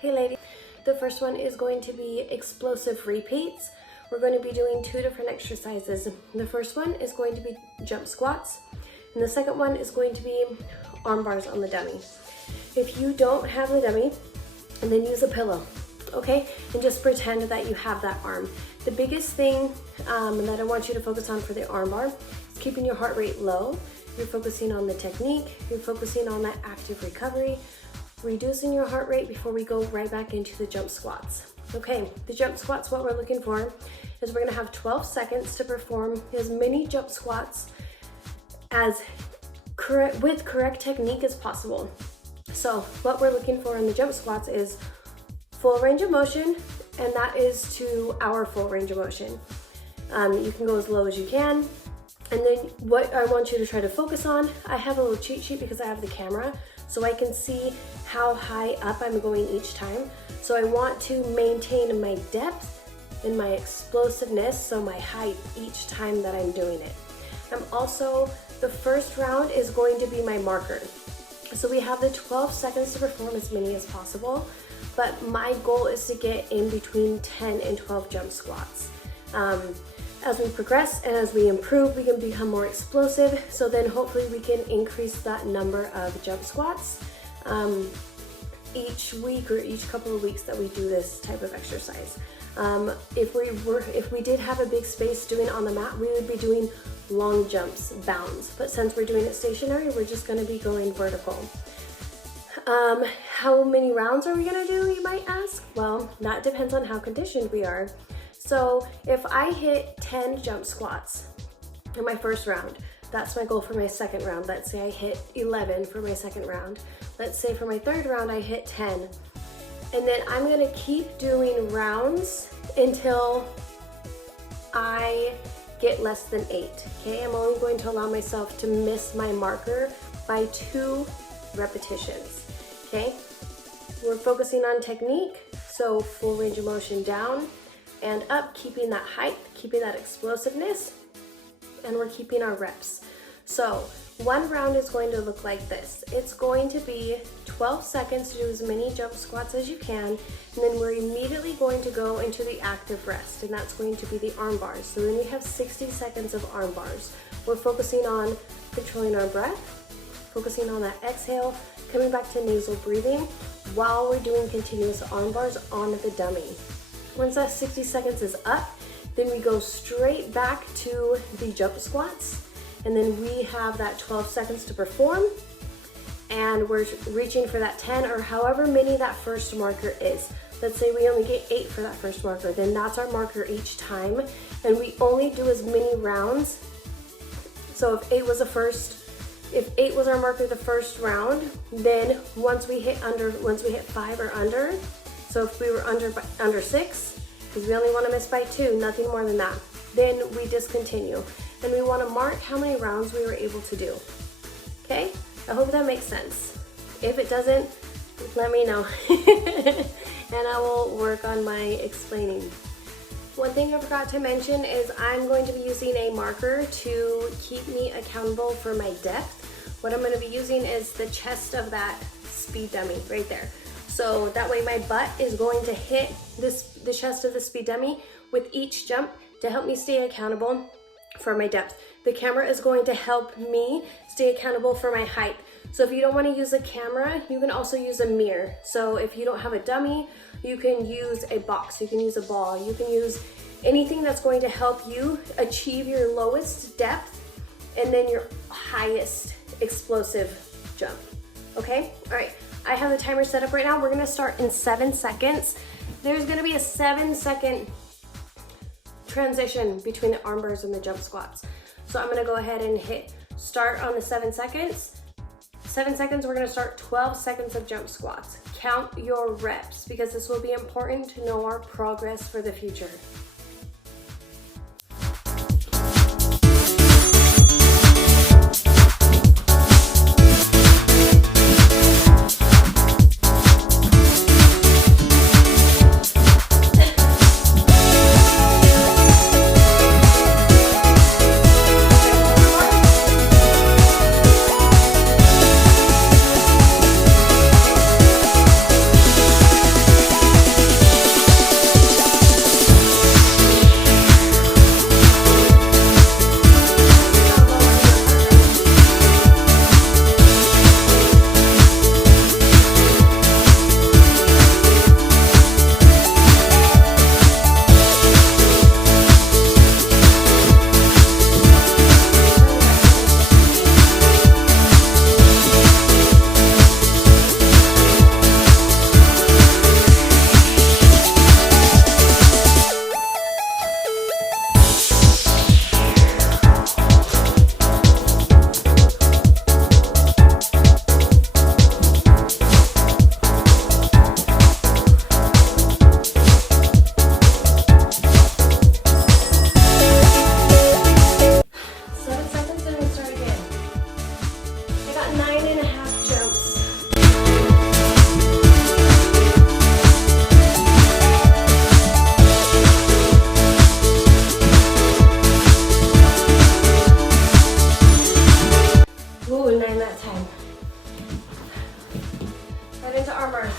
Hey ladies, the first one is going to be explosive repeats. We're going to be doing 2 different exercises. The first one is going to be jump squats, and the second one is going to be arm bars on the dummy. If you don't have the dummy, then use a pillow, okay? And just pretend that you have that arm. The biggest thing that I want you to focus on for the arm bar is keeping your heart rate low. You're focusing on the technique, you're focusing on that active recovery, reducing your heart rate before we go right back into the jump squats. Okay, the jump squats, what we're looking for is we're gonna have 12 seconds to perform as many jump squats with correct technique as possible. So what we're looking for in the jump squats is full range of motion, and that is to our full range of motion. You can go as low as you can. And then what I want you to try to focus on, I have a little cheat sheet because I have the camera, so I can see how high up I'm going each time. So I want to maintain my depth and my explosiveness, so my height each time that I'm doing it. The first round is going to be my marker. So we have the 12 seconds to perform as many as possible, but my goal is to get in between 10 and 12 jump squats. As we progress and as we improve, we can become more explosive. So then hopefully we can increase that number of jump squats each week or each couple of weeks that we do this type of exercise. If we did have a big space doing on the mat, we would be doing long jumps, bounds. But since we're doing it stationary, we're just gonna be going vertical. How many rounds are we gonna do, you might ask? Well, that depends on how conditioned we are. So if I hit 10 jump squats in my first round, that's my goal for my second round. Let's say I hit 11 for my second round. Let's say for my third round, I hit 10. And then I'm gonna keep doing rounds until I get less than 8, okay? I'm only going to allow myself to miss my marker by 2 repetitions, okay? We're focusing on technique, so full range of motion down and up, keeping that height, keeping that explosiveness, and we're keeping our reps. So one round is going to look like this. It's going to be 12 seconds to do as many jump squats as you can, and then we're immediately going to go into the active rest, and that's going to be the arm bars. So then we have 60 seconds of arm bars. We're focusing on controlling our breath, focusing on that exhale, coming back to nasal breathing while we're doing continuous arm bars on the dummy. Once that 60 seconds is up, then we go straight back to the jump squats, and then we have that 12 seconds to perform, and we're reaching for that 10 or however many that first marker is. Let's say we only get 8 for that first marker, then that's our marker each time, and we only do as many rounds. So if 8 was our marker the first round, then once we hit 5 or under, so if we were under 6, because we only want to miss by 2, nothing more than that, then we discontinue. And we want to mark how many rounds we were able to do. Okay? I hope that makes sense. If it doesn't, let me know. And I will work on my explaining. One thing I forgot to mention is I'm going to be using a marker to keep me accountable for my depth. What I'm going to be using is the chest of that speed dummy right there. So that way my butt is going to hit the chest of the speed dummy with each jump to help me stay accountable for my depth. The camera is going to help me stay accountable for my height. So if you don't want to use a camera, you can also use a mirror. So if you don't have a dummy, you can use a box, you can use a ball, you can use anything that's going to help you achieve your lowest depth and then your highest explosive jump. Okay? All right. I have the timer set up right now. We're gonna start in 7 seconds. There's gonna be a 7-second transition between the arm bars and the jump squats. So I'm gonna go ahead and hit start on the 7 seconds. 7 seconds, we're gonna start 12 seconds of jump squats. Count your reps because this will be important to know our progress for the future. Head into armors.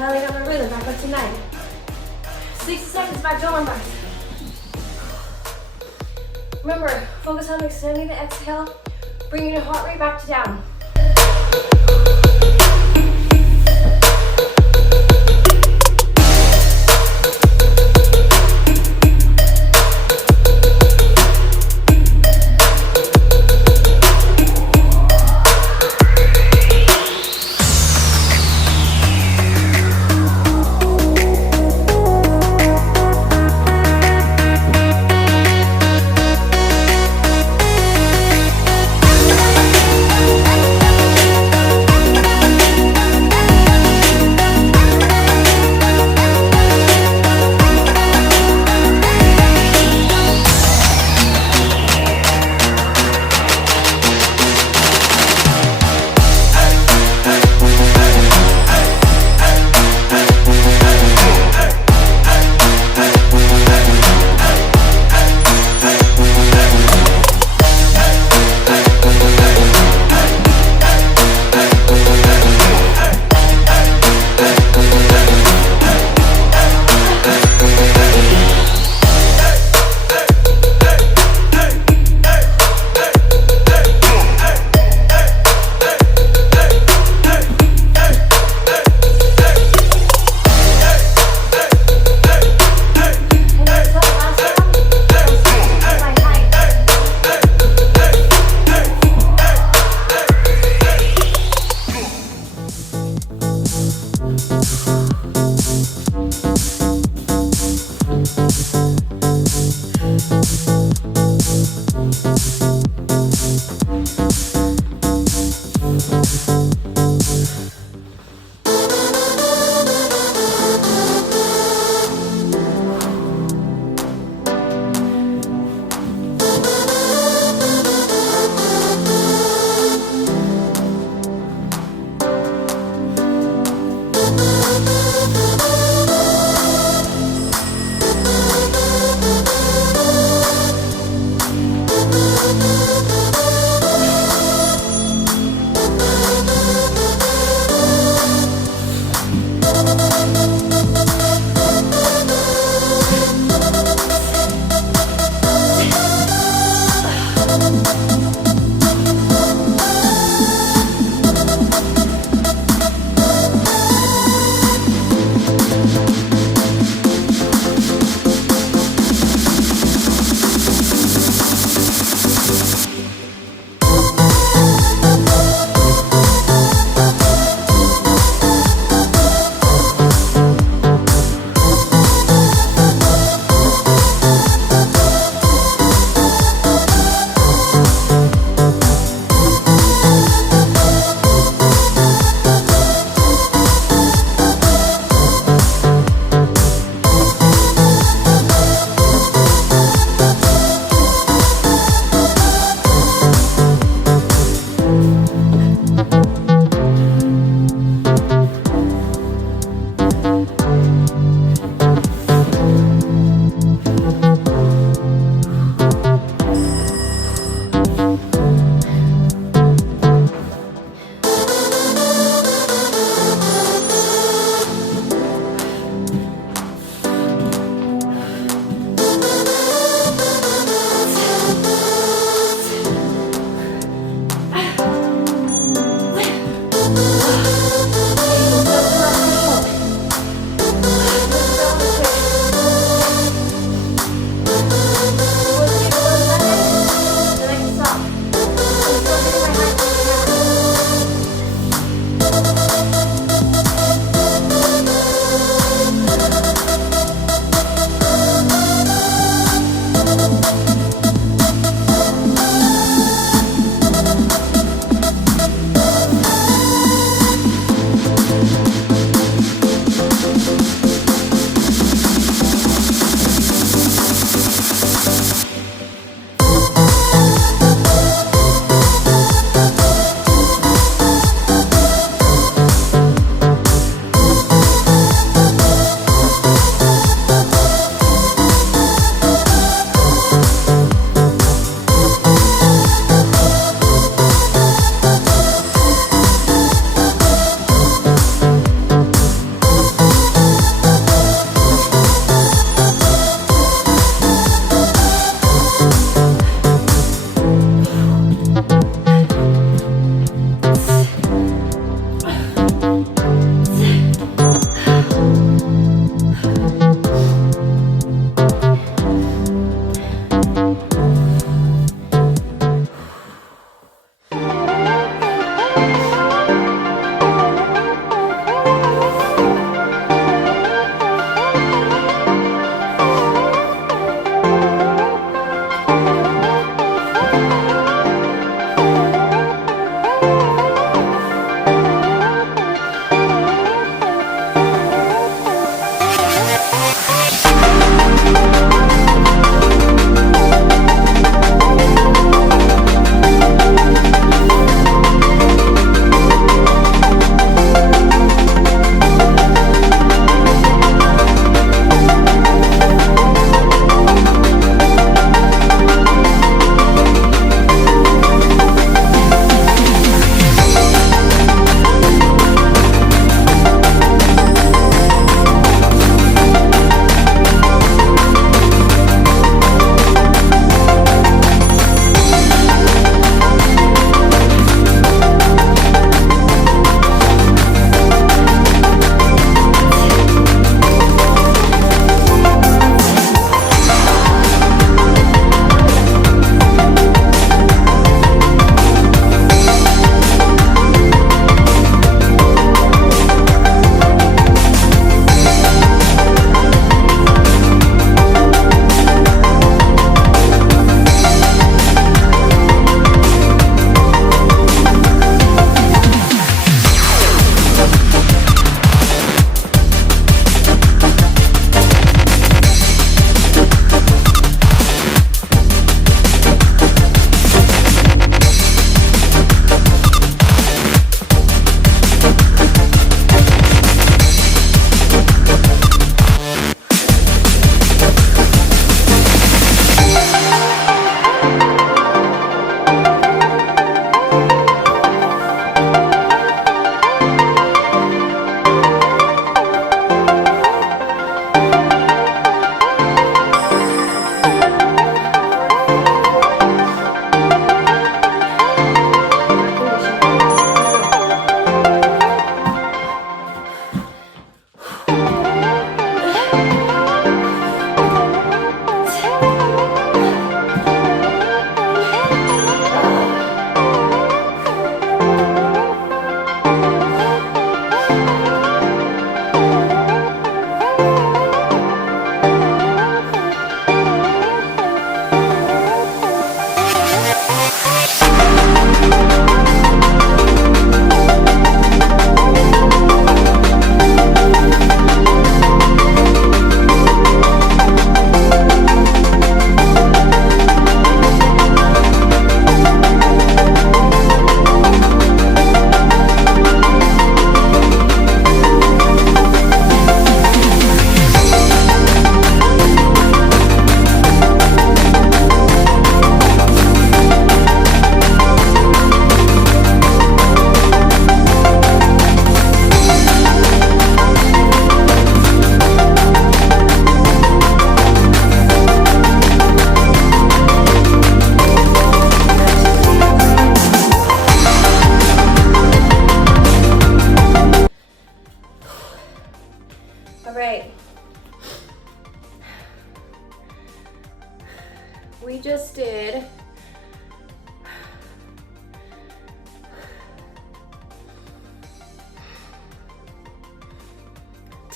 Finally got my rhythm back up to 9. 60 seconds back to arm bars. Remember, focus on extending the exhale, bringing your heart rate back to down.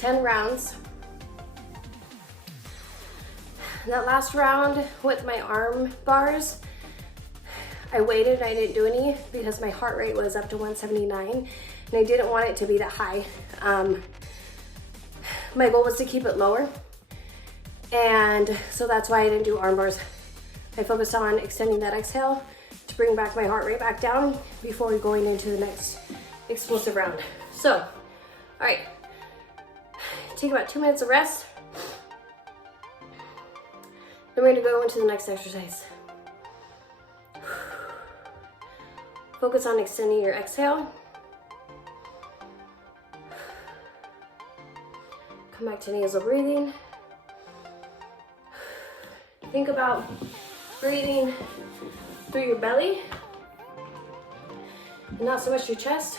10 rounds. That last round with my arm bars, I waited, I didn't do any because my heart rate was up to 179 and I didn't want it to be that high. My goal was to keep it lower, and so that's why I didn't do arm bars. I focused on extending that exhale to bring back my heart rate back down before going into the next explosive round. So, all right, take about 2 minutes of rest. Then we're gonna go into the next exercise. Focus on extending your exhale. Come back to nasal breathing. Think about breathing through your belly and not so much your chest.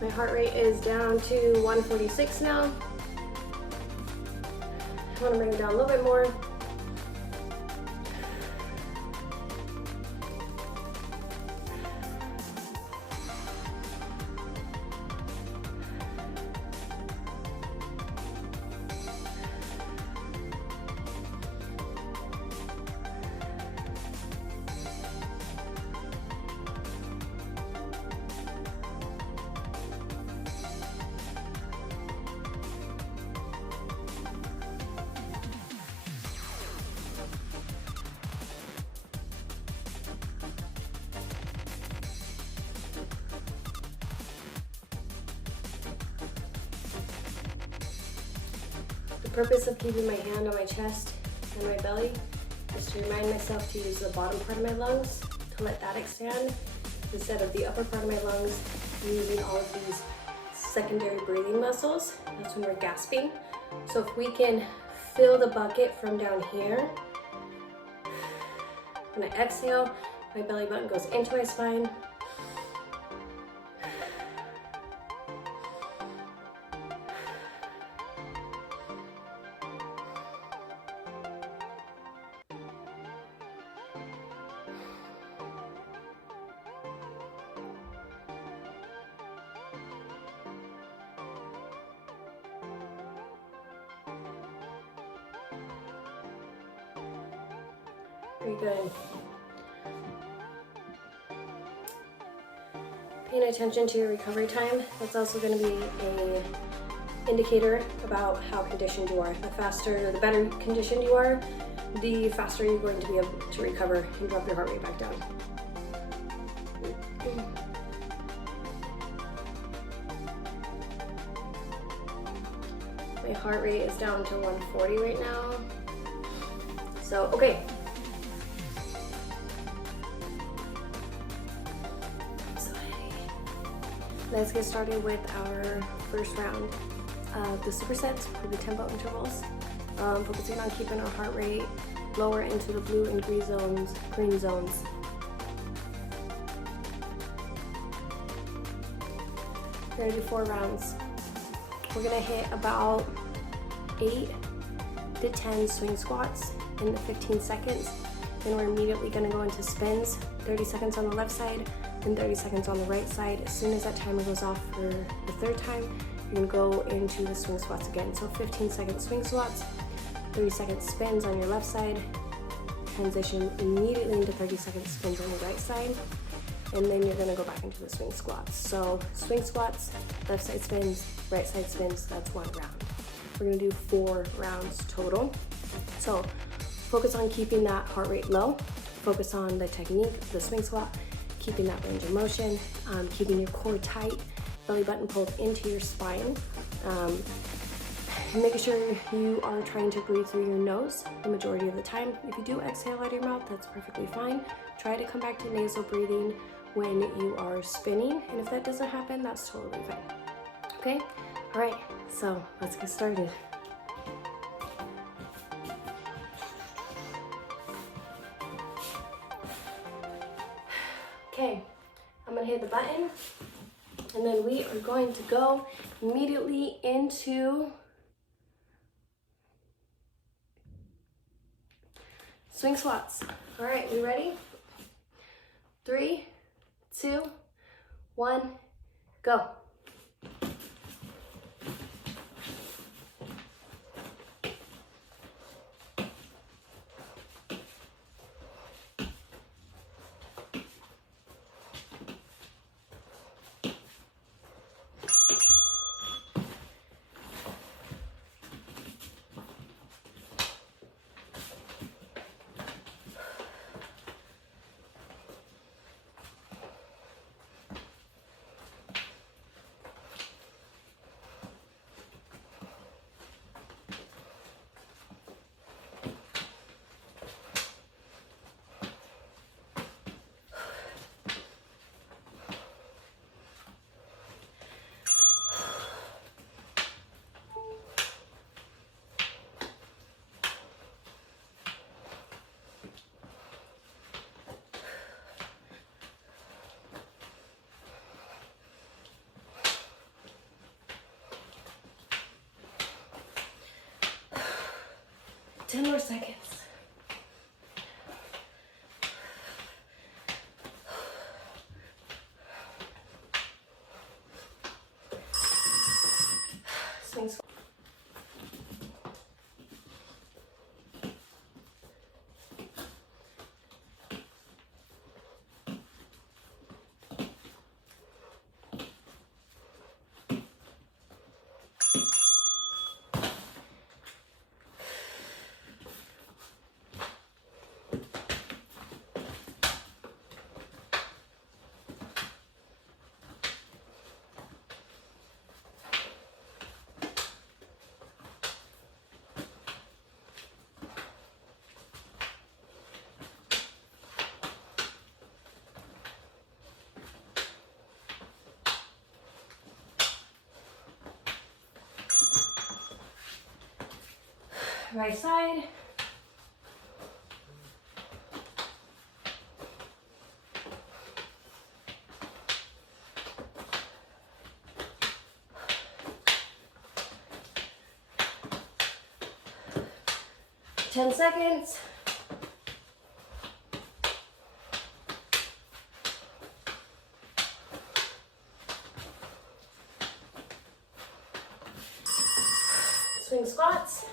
My heart rate is down to 146 now. I want to bring it down a little bit more. The purpose of keeping my hand on my chest and my belly is to remind myself to use the bottom part of my lungs to let that expand instead of the upper part of my lungs using all of these secondary breathing muscles. That's when we're gasping. So if we can fill the bucket from down here, when I exhale, my belly button goes into my spine. Very good. Paying attention to your recovery time, that's also going to be an indicator about how conditioned you are. The better conditioned you are, the faster you're going to be able to recover and drop your heart rate back down. My heart rate is down to 140 right now. So, okay. Let's get started with our first round of the supersets for the tempo intervals. Focusing on keeping our heart rate lower into the blue and green zones. We're gonna do 4 rounds. We're gonna hit about 8 to 10 swing squats in the 15 seconds. Then we're immediately gonna go into spins, 30 seconds on the left side, and 30 seconds on the right side. As soon as that timer goes off for the 3rd time, you're gonna go into the swing squats again. So 15-second swing squats, 30-second spins on your left side, transition immediately into 30-second spins on your right side, and then you're gonna go back into the swing squats. So swing squats, left side spins, right side spins, that's 1 round. We're gonna do 4 rounds total. So focus on keeping that heart rate low, focus on the technique, the swing squat, keeping that range of motion, keeping your core tight, belly button pulled into your spine. Making sure you are trying to breathe through your nose the majority of the time. If you do exhale out of your mouth, that's perfectly fine. Try to come back to nasal breathing when you are spinning, and if that doesn't happen, that's totally fine. Okay? All right, so let's get started. Okay, I'm gonna hit the button, and then we are going to go immediately into swing squats. All right, you ready? 3, 2, 1, go. Ten more seconds. Swing squat. Right side. Ten seconds. Swing squats.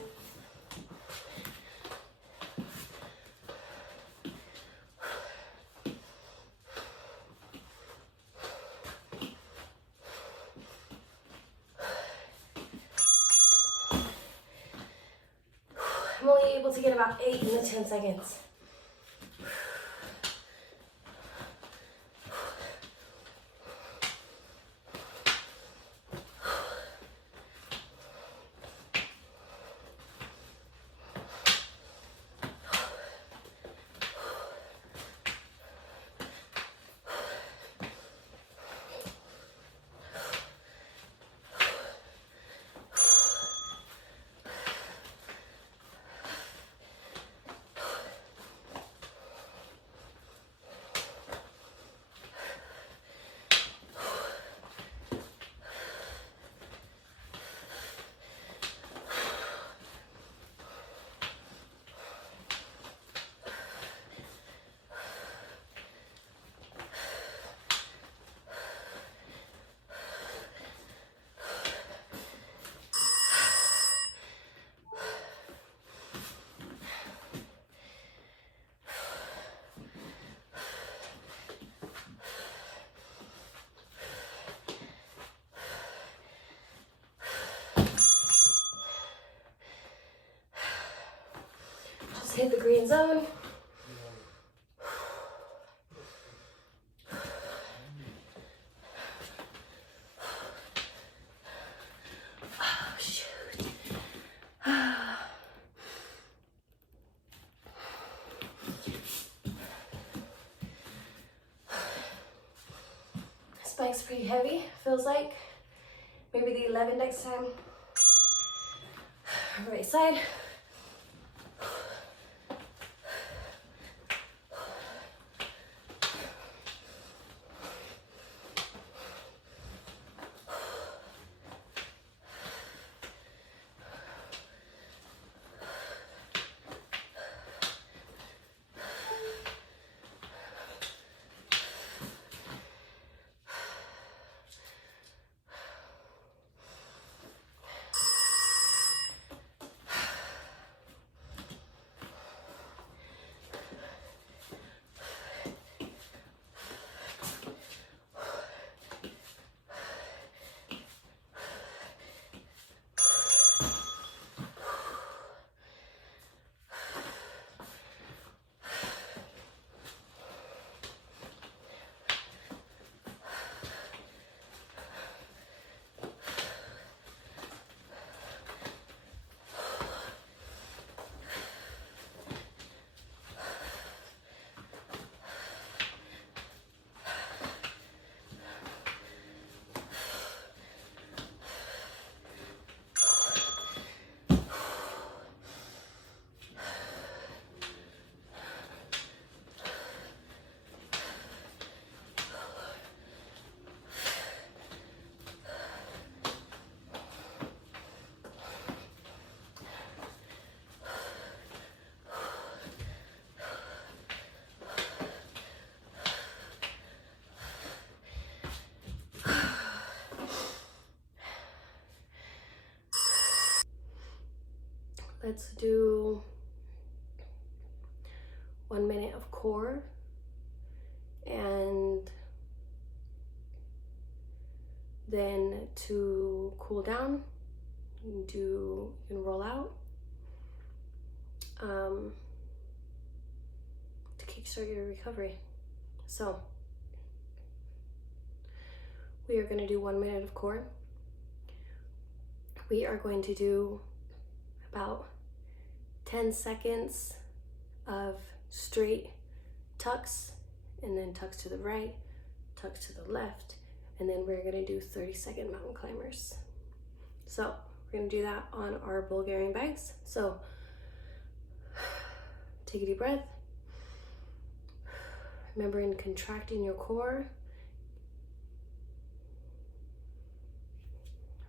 I'm only able to get about 8 in the 10 seconds. Hit the green zone. pretty heavy, feels like. Maybe the 11 next time. Right side. Let's do 1 minute of core, and then to cool down, you can roll out to kickstart your recovery. So we are going to do 1 minute of core. We are going to do about 10 seconds of straight tucks, and then tucks to the right, tucks to the left, and then we're gonna do 30-second mountain climbers. So we're gonna do that on our Bulgarian bags. So take a deep breath. Remember, in contracting your core,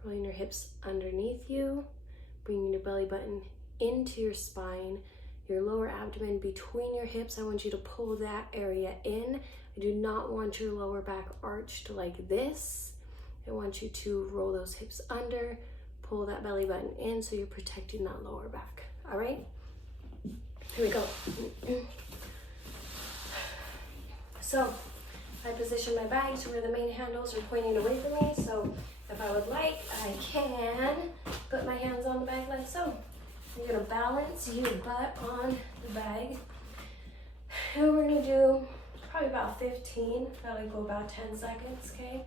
rolling your hips underneath you, bringing your belly button into your spine, your lower abdomen between your hips. I want you to pull that area in. I do not want your lower back arched like this. I want you to roll those hips under, pull that belly button in so you're protecting that lower back. All right? Here we go. So I position my bag to where the main handles are pointing away from me. So if I would like, I can put my hands on the bag like so. You're gonna balance your butt on the bag. And we're gonna do probably about 15, that'll go about 10 seconds, okay?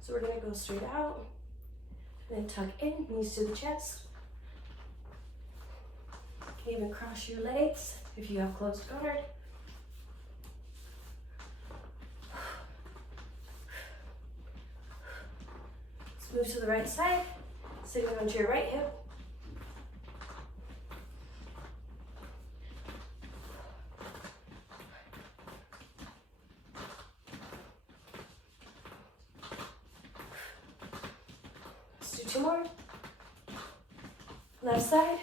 So we're gonna go straight out, then tuck in, knees to the chest. You can even cross your legs if you have closed guard. Let's move to the right side, sitting onto your right hip. Let's do 2 more. Left side.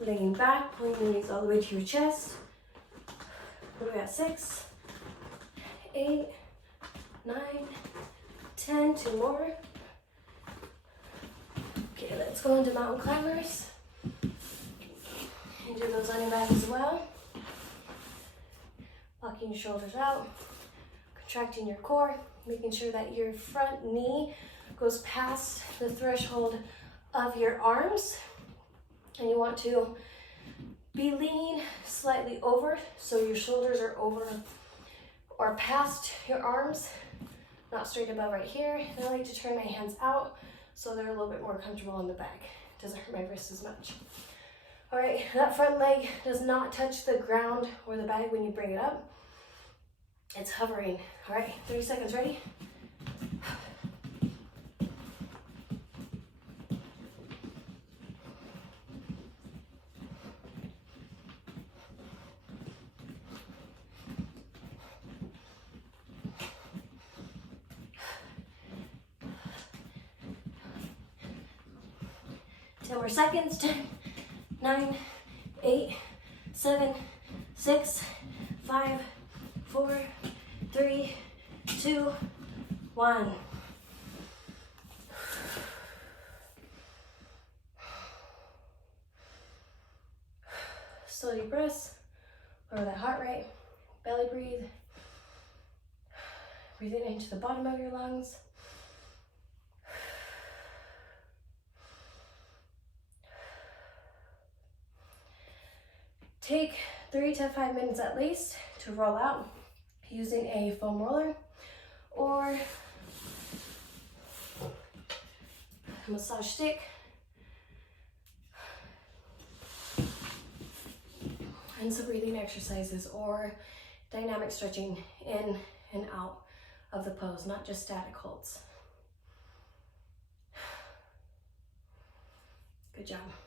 Laying back, pulling your knees all the way to your chest. What are we at? 6, 8, 9, 10. 2 more. Okay, let's go into mountain climbers. And do those on your back as well. Locking your shoulders out, contracting your core, making sure that your front knee goes past the threshold of your arms. And you want to be lean slightly over, so your shoulders are over or past your arms, not straight above right here. And I like to turn my hands out so they're a little bit more comfortable in the back. Doesn't hurt my wrists as much. All right, that front leg does not touch the ground or the bag when you bring it up. It's hovering. All right, 30 seconds, ready? 10 more seconds. 10, 9, 8, 7, 6, 5, 4, 3, 2, 1. Slow deep breaths. Lower that heart rate. Belly breathe. Breathe in into the bottom of your lungs. Take 3 to 5 minutes at least to roll out using a foam roller or a massage stick. And some breathing exercises or dynamic stretching in and out of the pose, not just static holds. Good job.